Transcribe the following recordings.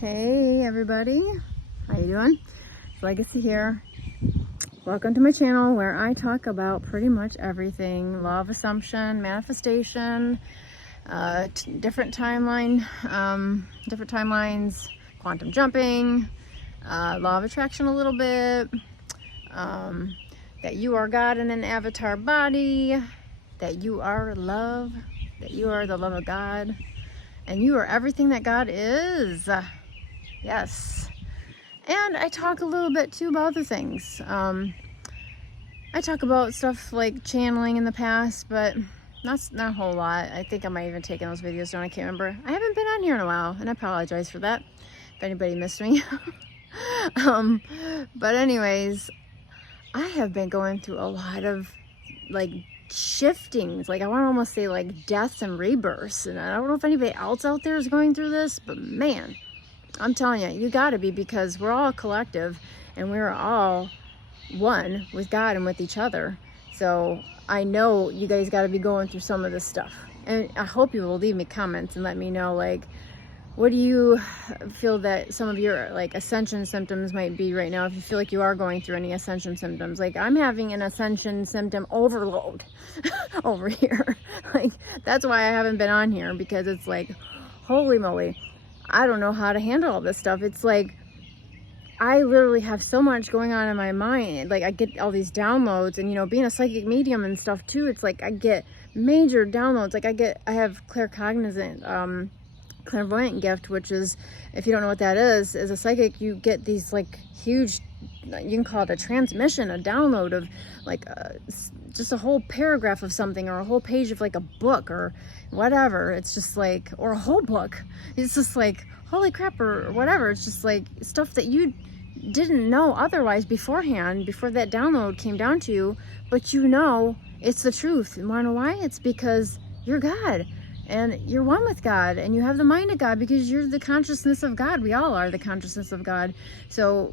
Hey everybody, how you doing? It's Legacy here. Welcome to my channel where I talk about pretty much everything. Law of assumption, manifestation, different timelines, quantum jumping, law of attraction a little bit, that you are God in an avatar body, that you are love, that you are the love of God, and you are everything that God is. Yes. And I talk a little bit too about other things. I talk about stuff like channeling in the past, but not a whole lot. I think I might even take in those videos down. I can't remember. I haven't been on here in a while, and I apologize for that if anybody missed me. But anyways, I have been going through a lot of like shiftings. Like I want to almost say like deaths and rebirths. And I don't know if anybody else out there is going through this, but man, I'm telling you, you got to be, because we're all a collective and we're all one with God and with each other. So I know you guys got to be going through some of this stuff. And I hope you will leave me comments and let me know, like, what do you feel that some of your like ascension symptoms might be right now, if you feel like you are going through any ascension symptoms. Like I'm having an ascension symptom overload over here. Like that's why I haven't been on here, because it's like, holy moly, I don't know how to handle all this stuff. It's like I literally have so much going on in my mind. Like I get all these downloads, and you know, being a psychic medium and stuff too, it's like I get major downloads. Like I have claircognizant, clairvoyant gift, which is, if you don't know what that is, as a psychic, you get these like huge, you can call it a transmission, a download of like just a whole paragraph of something, or a whole page of like a book or whatever. It's just like, or a whole book. It's just like, holy crap, or whatever. It's just like stuff that you didn't know otherwise beforehand, before that download came down to you, but you know it's the truth. You want to know why? It's because you're God. And you're one with God, and you have the mind of God, because you're the consciousness of God. We all are the consciousness of God. So,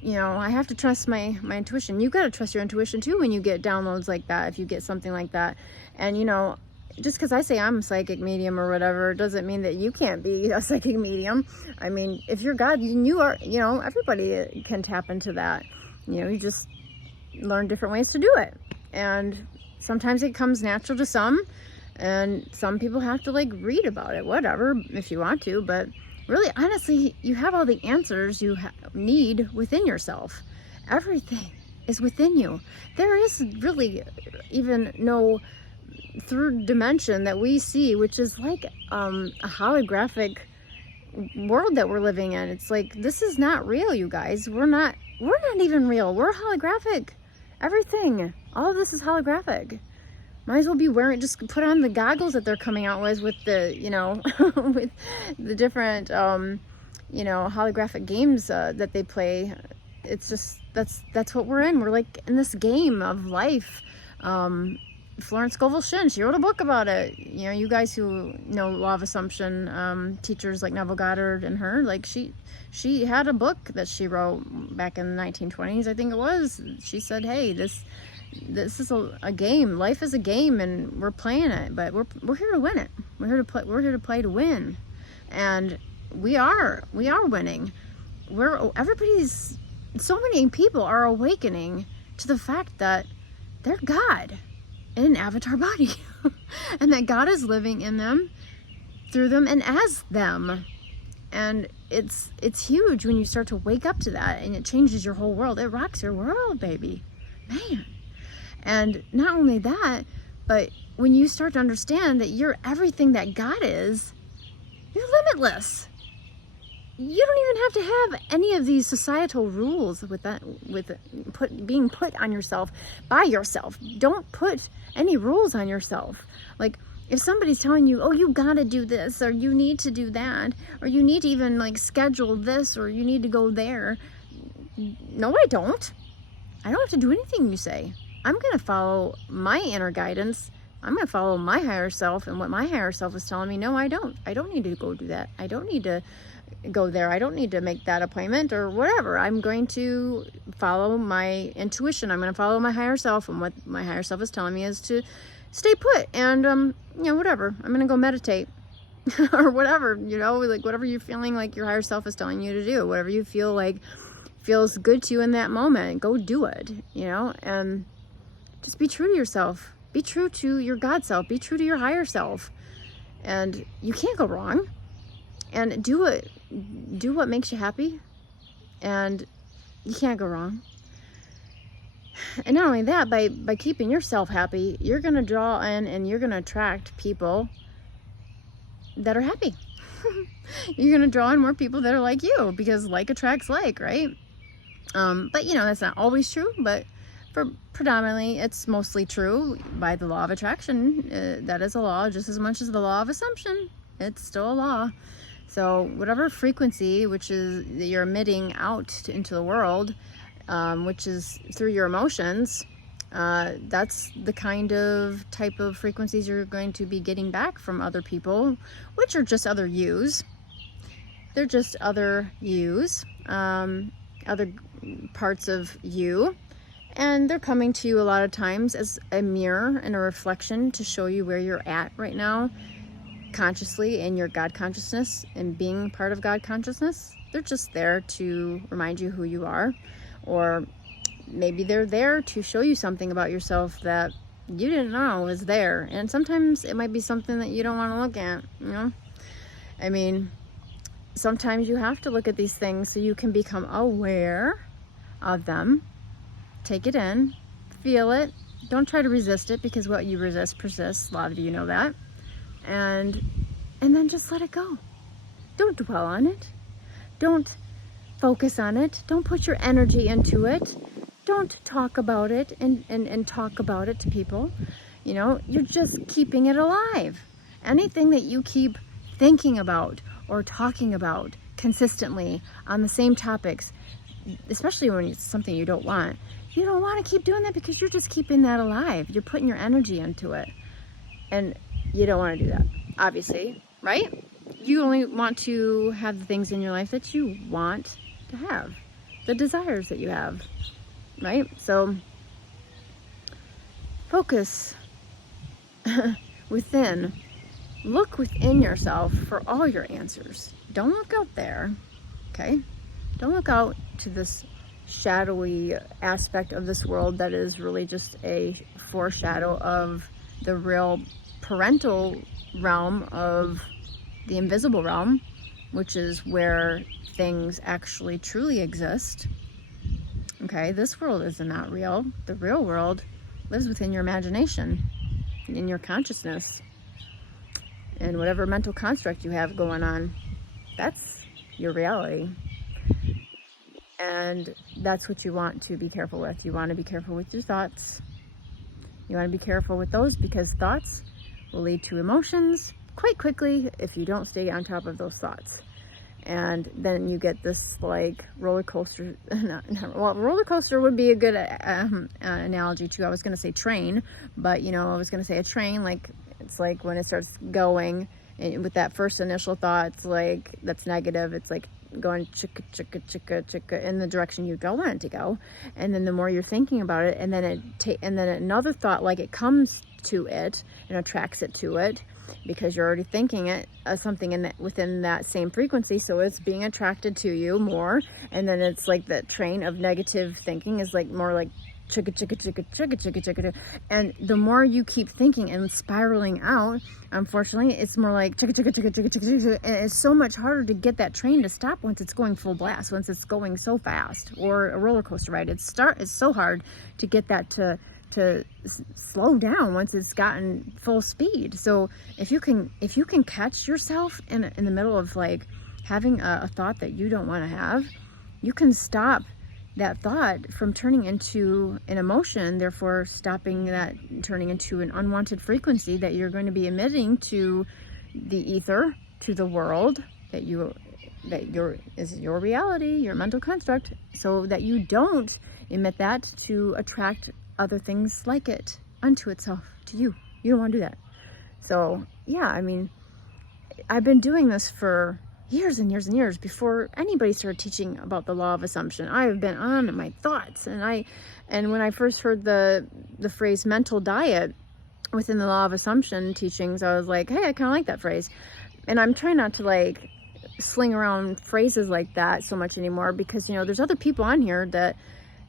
you know, I have to trust my intuition. You've got to trust your intuition too when you get downloads like that, if you get something like that. And, you know, just because I say I'm a psychic medium or whatever, doesn't mean that you can't be a psychic medium. I mean, if you're God, you are, you know, everybody can tap into that. You know, you just learn different ways to do it. And sometimes it comes natural to some. And some people have to like read about it, whatever, if you want to. But really, honestly, you have all the answers you need within yourself. Everything is within you. There is really even no third dimension that we see, which is like a holographic world that we're living in. It's like, this is not real, you guys. We're not even real. We're holographic. Everything, all of this is holographic. Might as well be wearing, just put on the goggles that they're coming out with the, you know, with the different, you know, holographic games that they play. It's just, that's what we're in. We're like in this game of life. Florence Scovel Shinn, she wrote a book about it. You know, you guys who know Law of Assumption, teachers like Neville Goddard and her, like she had a book that she wrote back in the 1920s, I think it was. She said, hey, this is a game. Life is a game, and we're playing it, but we're here to win it. We're here to play to win, and we are winning. So many people are awakening to the fact that they're God in an avatar body, and that God is living in them, through them, and as them. And it's huge when you start to wake up to that, and it changes your whole world. It rocks your world, baby, man. And not only that, but when you start to understand that you're everything that God is, you're limitless. You don't even have to have any of these societal rules being put on yourself by yourself. Don't put any rules on yourself. Like if somebody's telling you, oh, you gotta do this, or you need to do that, or you need to even like schedule this, or you need to go there. No, I don't. I don't have to do anything you say. I'm going to follow my inner guidance. I'm going to follow my higher self and what my higher self is telling me. No, I don't. I don't need to go do that. I don't need to go there. I don't need to make that appointment or whatever. I'm going to follow my intuition. I'm going to follow my higher self, and what my higher self is telling me is to stay put and, you know, whatever. I'm going to go meditate. or whatever, like whatever you're feeling like your higher self is telling you to do, whatever you feel like feels good to you in that moment, go do it, and just be true to yourself. Be true to your God self. Be true to your higher self. And you can't go wrong. And do what makes you happy. And you can't go wrong. And not only that, by keeping yourself happy, you're going to draw in and you're going to attract people that are happy. You're going to draw in more people that are like you, because like attracts like, right? But that's not always true, but for predominantly it's mostly true by the law of attraction. That is a law just as much as the law of assumption. It's still a law. So whatever frequency which is that you're emitting out into the world, which is through your emotions, that's the type of frequencies you're going to be getting back from other people, which are just other yous. They're just other yous, other parts of you, and they're coming to you a lot of times as a mirror and a reflection to show you where you're at right now, consciously, in your God consciousness and being part of God consciousness. They're just there to remind you who you are, or maybe they're there to show you something about yourself that you didn't know was there. And sometimes it might be something that you don't want to look at, I mean, sometimes you have to look at these things so you can become aware of them. Take it in, feel it. Don't try to resist it, because what you resist persists. A lot of you know that. And then just let it go. Don't dwell on it. Don't focus on it. Don't put your energy into it. Don't talk about it and talk about it to people. You're just keeping it alive. Anything that you keep thinking about or talking about consistently on the same topics, especially when it's something you don't want to keep doing that, because you're just keeping that alive. You're putting your energy into it. And you don't want to do that, obviously, right? You only want to have the things in your life that you want to have, the desires that you have, right? So focus within. Look within yourself for all your answers. Don't look out there, okay? Don't look out to this shadowy aspect of this world that is really just a foreshadow of the real parental realm of the invisible realm, which is where things actually truly exist. Okay, this world is not real. The real world lives within your imagination, in your consciousness, and whatever mental construct you have going on. That's your reality. And that's what you want to be careful with. You want to be careful with your thoughts. You want to be careful with those, because thoughts will lead to emotions quite quickly if you don't stay on top of those thoughts. And then you get this like roller coaster. Well, roller coaster would be a good analogy too. I was going to say train, but I was going to say a train. Like, it's like when it starts going, and with that first initial thought, it's like that's negative. It's like going chicka chicka chicka chicka in the direction you don't want it to go. And then the more you're thinking about it, and then another thought, like it comes to it and attracts it to it, because you're already thinking it something within that same frequency, so it's being attracted to you more. And then it's like that train of negative thinking is like more like chicka chicka chicka chicka chicka chicka, and the more you keep thinking and spiraling out, unfortunately, it's more like chicka chicka chicka chicka chicka, and it's so much harder to get that train to stop once it's going full blast, once it's going so fast. Or a roller coaster ride, it's so hard to get that to slow down once it's gotten full speed. So if you can catch yourself in the middle of like having a thought that you don't want to have, you can stop that thought from turning into an emotion, therefore stopping that turning into an unwanted frequency that you're going to be emitting to the ether, to the world that is your reality, your mental construct, so that you don't emit that to attract other things like it unto itself, to you. You don't want to do that. So yeah, I mean, I've been doing this for years and years and years before anybody started teaching about the law of assumption. I've been on my thoughts, and when I first heard the phrase mental diet within the law of assumption teachings, I was like, hey, I kind of like that phrase. And I'm trying not to like sling around phrases like that so much anymore, because, you know, there's other people on here that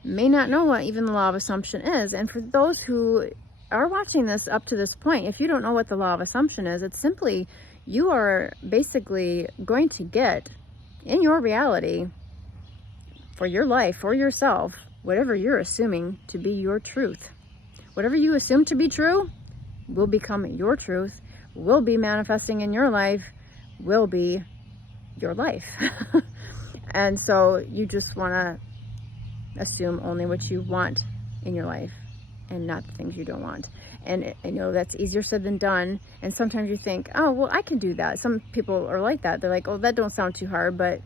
may not know what even the law of assumption is. And for those who are watching this up to this point, if you don't know what the law of assumption is, it's simply you are basically going to get in your reality for your life, for yourself, whatever you're assuming to be your truth. Whatever you assume to be true will become your truth, will be manifesting in your life, will be your life. And so you just want to assume only what you want in your life and not the things you don't want. And I know that's easier said than done. And sometimes you think, oh, well, I can do that. Some people are like that. They're like, oh, that don't sound too hard, but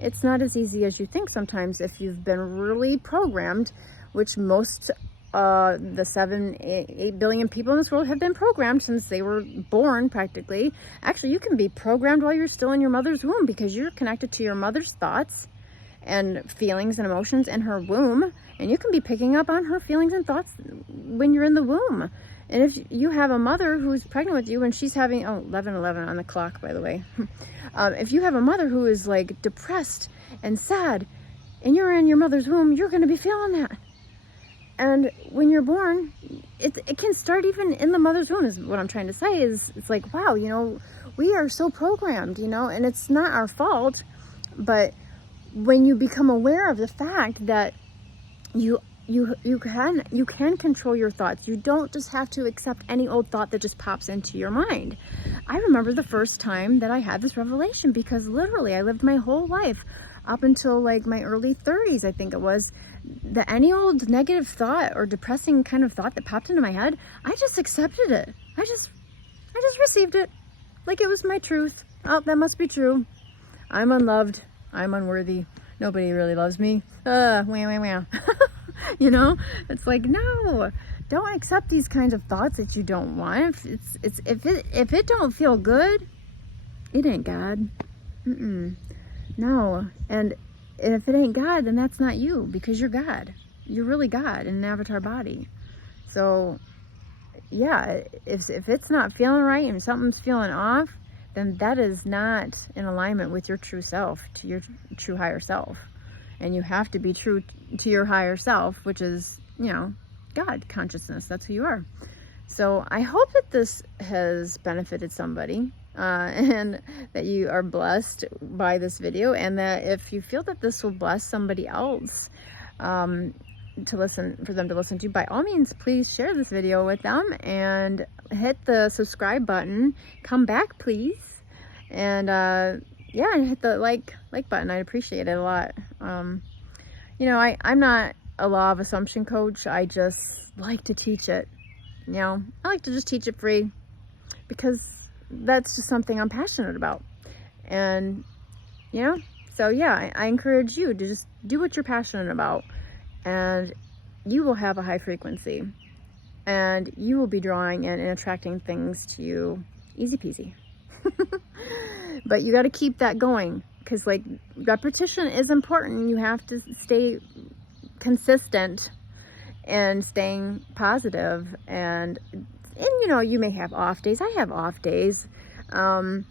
it's not as easy as you think sometimes if you've been really programmed, which most the 8 billion people in this world have been programmed since they were born practically. Actually, you can be programmed while you're still in your mother's womb, because you're connected to your mother's thoughts and feelings and emotions in her womb, and you can be picking up on her feelings and thoughts when you're in the womb. And if you have a mother who's pregnant with you and she's having 11:11 on the clock, by the way, if you have a mother who is like depressed and sad and you're in your mother's womb, you're going to be feeling that. And when you're born, it can start even in the mother's womb, is what I'm trying to say. Is it's like, wow, you know, we are so programmed, you know, and it's not our fault. But when you become aware of the fact that you can control your thoughts, you don't just have to accept any old thought that just pops into your mind. I remember the first time that I had this revelation, because literally I lived my whole life up until like my early 30s, I think it was, that any old negative thought or depressing kind of thought that popped into my head, I just accepted it. I just received it like it was my truth. Oh, that must be true. I'm unloved. I'm unworthy. Nobody really loves me. Wah, wah, wah. You know, it's like, no, don't accept these kinds of thoughts that you don't want. If it don't feel good, it ain't God. No. And if it ain't God, then that's not you, because you're God. You're really God in an avatar body. So yeah, if it's not feeling right and something's feeling off, then that is not in alignment with your true self, to your true higher self. And you have to be true to your higher self, which is, you know, God consciousness. That's who you are. So I hope that this has benefited somebody, and that you are blessed by this video, and that if you feel that this will bless somebody else, for them to listen to, by all means, please share this video with them and hit the subscribe button. Come back, please. And yeah, and hit the like button. I'd appreciate it a lot. You know, I'm not a law of assumption coach. I just like to teach it. You know, I like to just teach it free, because that's just something I'm passionate about. And, you know, so yeah, I encourage you to just do what you're passionate about, and you will have a high frequency, and you will be drawing in and attracting things to you easy peasy. But you got to keep that going, because like repetition is important. You have to stay consistent and staying positive, and you know, you may have off days. I have off days, and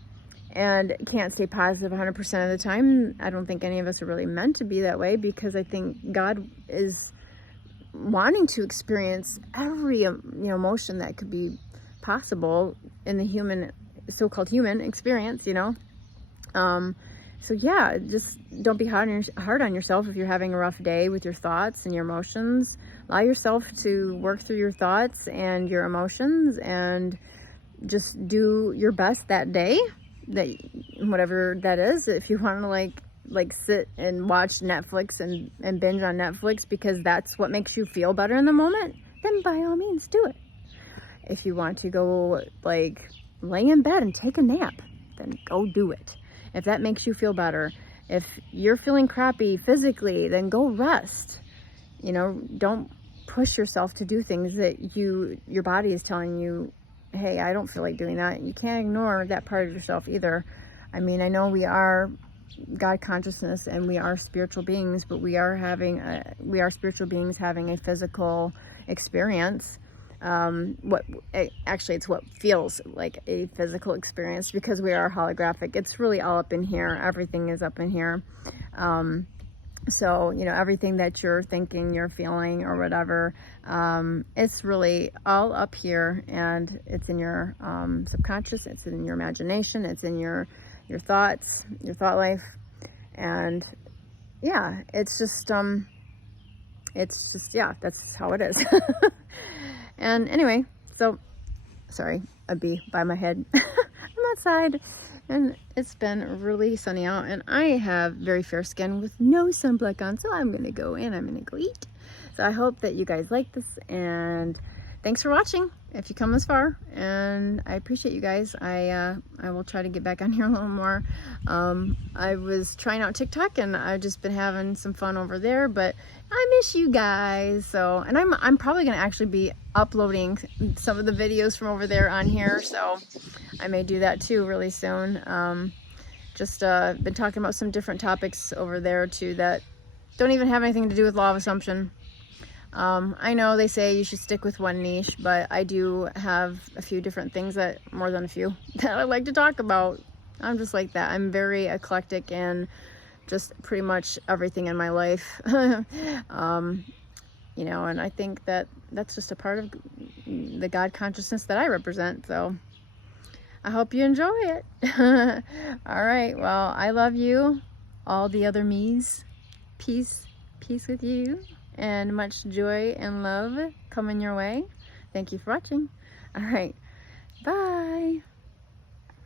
can't stay positive 100% of the time. I don't think any of us are really meant to be that way, because I think God is wanting to experience every emotion that could be possible in the so-called human experience, you know. So yeah, just don't be hard on yourself if you're having a rough day with your thoughts and your emotions. Allow yourself to work through your thoughts and your emotions, and just do your best that day, that whatever that is. If you want to like sit and watch Netflix and binge on Netflix because that's what makes you feel better in the moment, then by all means do it. If you want to go like lay in bed and take a nap, then go do it. If that makes you feel better. If you're feeling crappy physically, then go rest. You know, don't push yourself to do things that your body is telling you, hey, I don't feel like doing that. You can't ignore that part of yourself either. I mean, I know we are God consciousness and we are spiritual beings, but we are spiritual beings having a physical experience. Actually, it's what feels like a physical experience, because we are holographic. It's really all up in here. Everything is up in here. So, you know, everything that you're thinking, you're feeling, or whatever, it's really all up here, and it's in your subconscious, it's in your imagination, it's in your thoughts, your thought life. And yeah, it's just, yeah, that's how it is. And anyway, so, sorry, a bee by my head. I'm outside, and it's been really sunny out, and I have very fair skin with no sunblock on, so I'm gonna go in, I'm gonna go eat. So I hope that you guys like this, and thanks for watching if you come this far, and I appreciate you guys. I will try to get back on here a little more. I was trying out TikTok, and I've just been having some fun over there, but I miss you guys. So, and I'm probably gonna actually be uploading some of the videos from over there on here, so I may do that too really soon. Just been talking about some different topics over there too that don't even have anything to do with law of assumption. I know they say you should stick with one niche, but I do have a few different things, that more than a few, that I like to talk about. I'm just like that. I'm very eclectic in just pretty much everything in my life. You know, and I think that that's just a part of the God consciousness that I represent. So I hope you enjoy it. All right. Well, I love you, all the other me's. Peace with you, and much joy and love coming your way. Thank you for watching. All right. Bye.